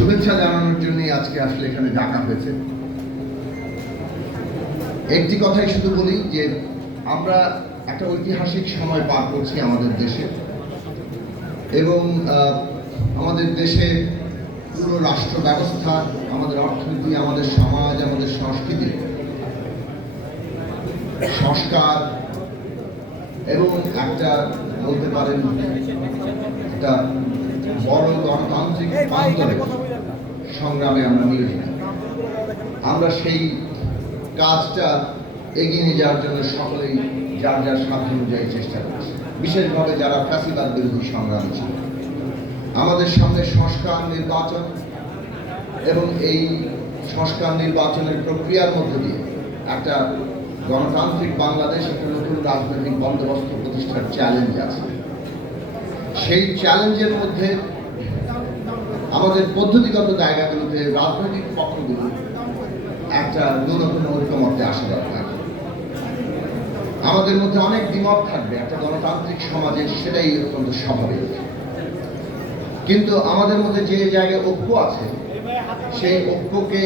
শুভেচ্ছা জানানোর জন্যই আজকে আসলে এখানে ডাকা হয়েছে একটি কথাই শুধু বলি যে আমরা একটা ঐতিহাসিক সময় পার করছি আমাদের দেশে এবং আমাদের দেশে পুরো রাষ্ট্র ব্যবস্থা আমাদের অর্থনীতি আমাদের সমাজ আমাদের সংস্কৃতি সংস্কার এবং একটা বলতে পারেন একটা বড় গণতান্ত্রিক সংগ্রামে আমরা মিলি আমরা সেই কাজটা এগিয়ে নিয়ে যাওয়ার জন্য সকলেই যার যার সাধ্য অনুযায়ী চেষ্টা করছে বিশেষভাবে যারা ফ্যাসিবাদ বিরোধী সংগ্রাম ছিল আমাদের সামনে সংস্কার নির্বাচন এবং এই সংস্কার নির্বাচনের প্রক্রিয়ার মধ্যে দিয়ে একটা গণতান্ত্রিক বাংলাদেশ একটা নতুন রাজনৈতিক বন্দোবস্ত প্রতিষ্ঠার চ্যালেঞ্জ আছে সেই চ্যালেঞ্জের মধ্যে আমাদের পদ্ধতিগত জায়গাগুলোতে রাজনৈতিক পক্ষগুলো একটা ন্যূনতম ঐক্যমধ্যে আসা দরকার আমাদের মধ্যে অনেক দ্বিমত থাকবে একটা গণতান্ত্রিক সমাজের সেটাই অত্যন্ত স্বাভাবিক কিন্তু আমাদের মধ্যে যে জায়গায় ঐক্য আছে সেই ঐক্যকে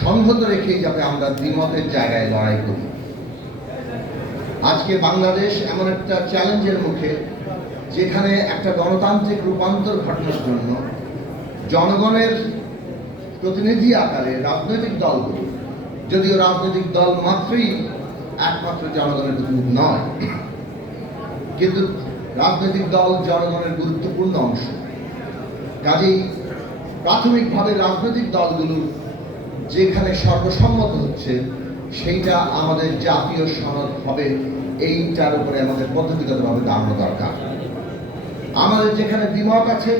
সংহত রেখে যাতে আমরা দ্বিমতের জায়গায় লড়াই করি আজকে বাংলাদেশ এমন একটা চ্যালেঞ্জের মুখে যেখানে একটা গণতান্ত্রিক রূপান্তর ঘটনার জন্য জনগণের প্রতিনিধি আকারে রাজনৈতিক দলগুলো যদিও রাজনৈতিক দল মাত্রই একমাত্র জনগণের প্রতিনিধি নয় কিন্তু রাজনৈতিক দল জনগণের গুরুত্বপূর্ণ অংশ কাজেই প্রাথমিকভাবে রাজনৈতিক দলগুলো যেখানে সর্বসম্মত হচ্ছে সেইটা আমাদের জাতীয় সনদ হবে এইটার উপরে আমাদের পদ্ধতিগতভাবে দাঁড়ানো দরকার আমাদের যেখানে দ্বিমত আছে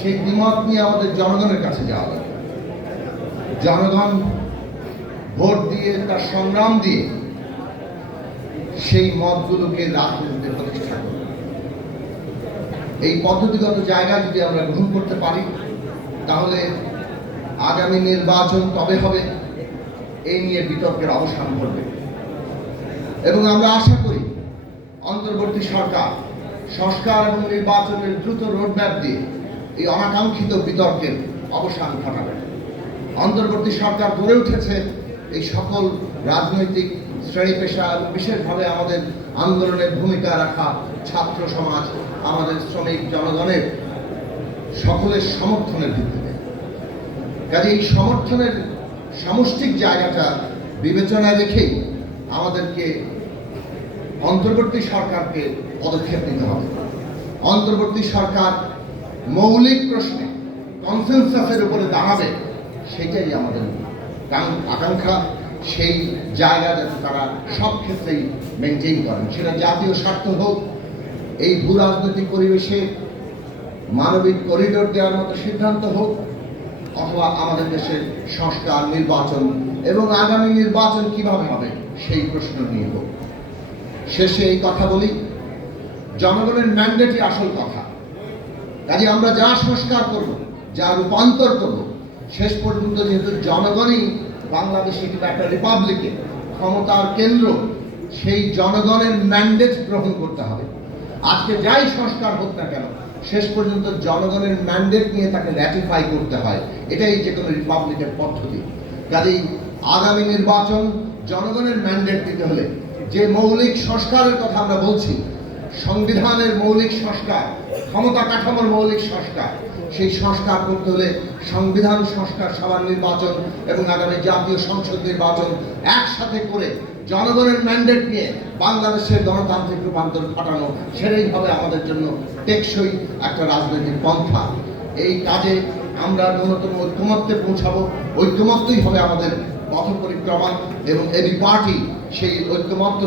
সেই দ্বিমত নিয়ে আমাদের জনগণের কাছে যাওয়া লাগে জনগণ ভোট দিয়ে তার সংগ্রাম দিয়ে সেই মতগুলোকে রাজনীতিতে প্রতিষ্ঠা করবে এই পদ্ধতিগত জায়গা যদি আমরা গ্রহণ করতে পারি তাহলে আগামী নির্বাচন কবে হবে এই নিয়ে বিতর্কের অবসান ঘটবে এবং আমরা আশা করি অন্তর্বর্তী সরকার সংস্কার এবং নির্বাচনের দ্রুত রোডম্যাপ দিয়ে এই অনাকাঙ্ক্ষিত বিতর্কের অবসান ঘটাবে অন্তর্বর্তী সরকার গড়ে উঠেছে এই সকল রাজনৈতিক শ্রেণী পেশা বিশেষভাবে আমাদের আন্দোলনের ভূমিকা রাখা ছাত্র সমাজ আমাদের শ্রমিক জনগণের সকলের সমর্থনের ভিত্তিতে কাজে এই সমর্থনের সামষ্টিক জায়গাটা বিবেচনায় রেখেই আমাদেরকে অন্তর্বর্তী সরকারকে পদক্ষেপ নিতে হবে অন্তর্বর্তী সরকার মৌলিক প্রশ্নে কনসেন্সাসের উপরে দাঁড়াবে সেটাই আমাদের আকাঙ্ক্ষা সেই জায়গা যাতে তারা সব ক্ষেত্রেই মেনটেন করেন সেটা জাতীয় স্বার্থ হোক এই ভূ রাজনৈতিক পরিবেশে মানবিক করিডোর দেওয়ার মতো সিদ্ধান্ত হোক অথবা আমাদের দেশের সংস্কার নির্বাচন এবং আগামী নির্বাচন কিভাবে হবে সেই প্রশ্ন নিয়ে হোক শেষে এই কথা বলি জনগণের ম্যান্ডেটই আসল কথা কাজে আমরা যা সংস্কার করব যা রূপান্তর করব শেষ পর্যন্ত যেহেতু জনগণই বাংলাদেশ একটা রিপাবলিকে ক্ষমতার কেন্দ্র সেই জনগণের ম্যান্ডেট গ্রহণ করতে হবে আজকে যাই সংস্কার হোক না কেন শেষ পর্যন্ত জনগণের ম্যান্ডেট নিয়ে তাকে র্যাটিফাই করতে হয় এটাই যে কোনো রিপাবলিকের পদ্ধতি কাজেই আগামী নির্বাচন জনগণের ম্যান্ডেট দিতে হলে যে মৌলিক সংস্কারের কথা আমরা বলছি সংবিধানের মৌলিক সংস্কার ক্ষমতা কাঠামোর মৌলিক সংস্কার সেই সংস্কার করতে হলে সংবিধান সংস্কার সবার নির্বাচন এবং আগামী জাতীয় সংসদ নির্বাচন একসাথে করে জনগণের ম্যান্ডেট নিয়ে বাংলাদেশের গণতান্ত্রিক রূপান্তর ঘটানো সেটাই হবে আমাদের জন্য টেকসই একটা রাজনৈতিক পন্থা এই কাজে আমরা ন্যূনতম ঐক্যমত্যে পৌঁছাবো ঐক্যমত্যই হবে আমাদের পথ পরিক্রমা এবং এবি পার্টি সেই ঐক্যমত্য